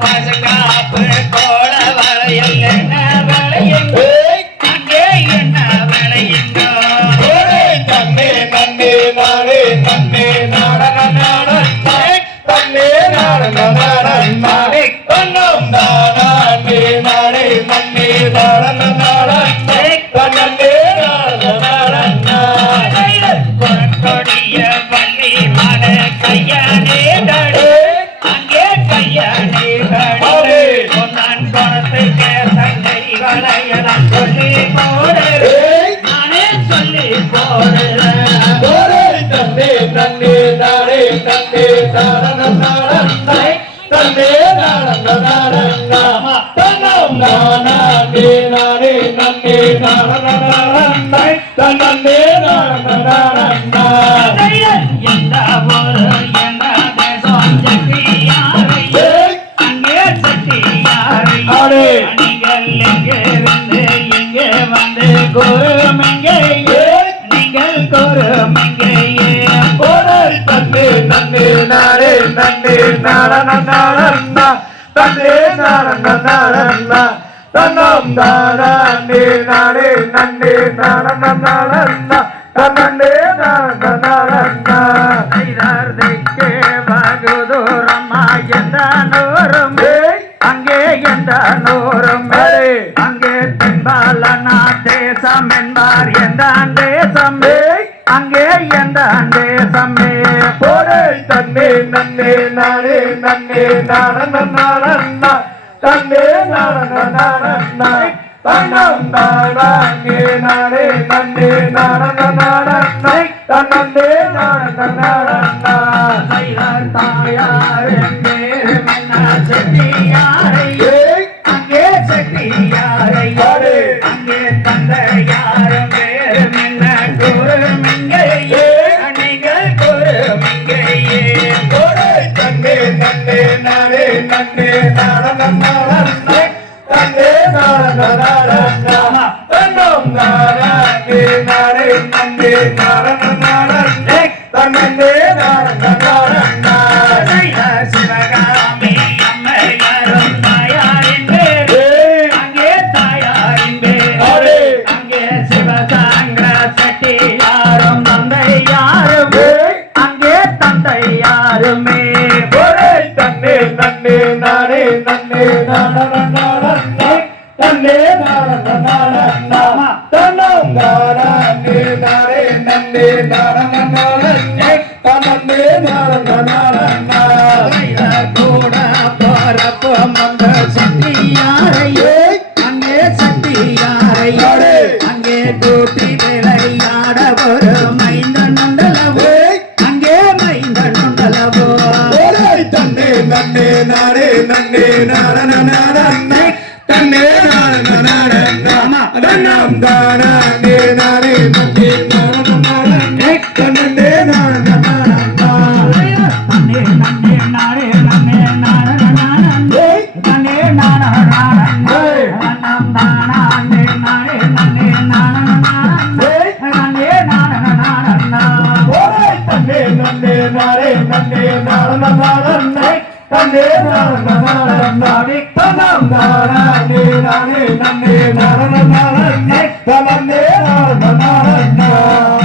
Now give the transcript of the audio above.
பசுங்காப்பு கோல வளையல் என்ன விளையுங்க அங்கே என்ன விளையுங்க தன்னே நன்னே நாடே நன்னே நாடன தன்னே நாடன நாடே தன்னம் நாடே நாடே நன்னே நாடன தன்னே நாடன கொடிய பள்ளி மன கையானே தடே அங்கே கையானே தடே நான் குணத்துக்கு தங்கை வளையலாம் சொல்லி போடுறேன் நானே சொல்லி போடுறேன் தன்னே நன்னே நாடே நன்னே நாடன தன்னே நாடன தன்னம் நாடே நாடே நன்னே நாடன தன்னே நாடன எந்த ஒரு எந்த தேசம் செட்டியாரை அங்கே செட்டியாரை நீங்கள் எங்கிருந்து இங்கே வந்து கூறுமெங்கே நீங்கள் கூறுமெங்கேயே தன்னே நன்னே நாடே நன்னே நாடன தன்னே நாடன தன்னம் நாடே நாடே நன்னே நாடன தன்னே நாடன தைக்கே வகுதூரம்மா எந்த நூறும் அங்கே எந்த நூறும் அங்கே தென்பாலனா தேசம் என்பார் எந்த தேசம் அங்கே எந்த தேசமே தன்னே நன்னே நாடே நன்னே நாடன தன்னே நாடன தன்னம் நாடே நாடே நன்னே நாடன தன்னே நாடன தாயார் செட்டியாரை அங்கே செட்டியாரை அங்கே தந்தையாரும் வேறு என்ன கூறுமெங்கையே நீங்கள் கூறுமெங்கையே தன்னே நன்னே நாடே நன்னே நாடன தன்னே நாடன தன்னம் நாடே நாடே நன்னே நாடன தன்னே நாடன சிவகாமி அம்மையாரும் தாயாரின் பேரு அங்கே தாயாரின் பேரு அங்கே சிவசாங்கர செட்டியாரும் தந்தையாரும் அங்கே தந்தையாருமே தன்னே நன்னே நாடே நன்னே நாடன தன்னே நாடன தன்னம் நாடே நாடே நன்னே நாடன தன்னே நாடன கூட போறப்போ மந்த சட்டியாரையே அங்கே சட்டியாரையே அங்கே கூட்டி விளையாட ஒரு மைந்தன் உண்டலவோ அங்கே மைந்தன் உண்டலவோ தன்னே நன்னே நாடே நன்னே நாடன தன்னே நாடன தன்னம் நாடே நாடே நன்னே நாடன தன்னே நாடன தன்னே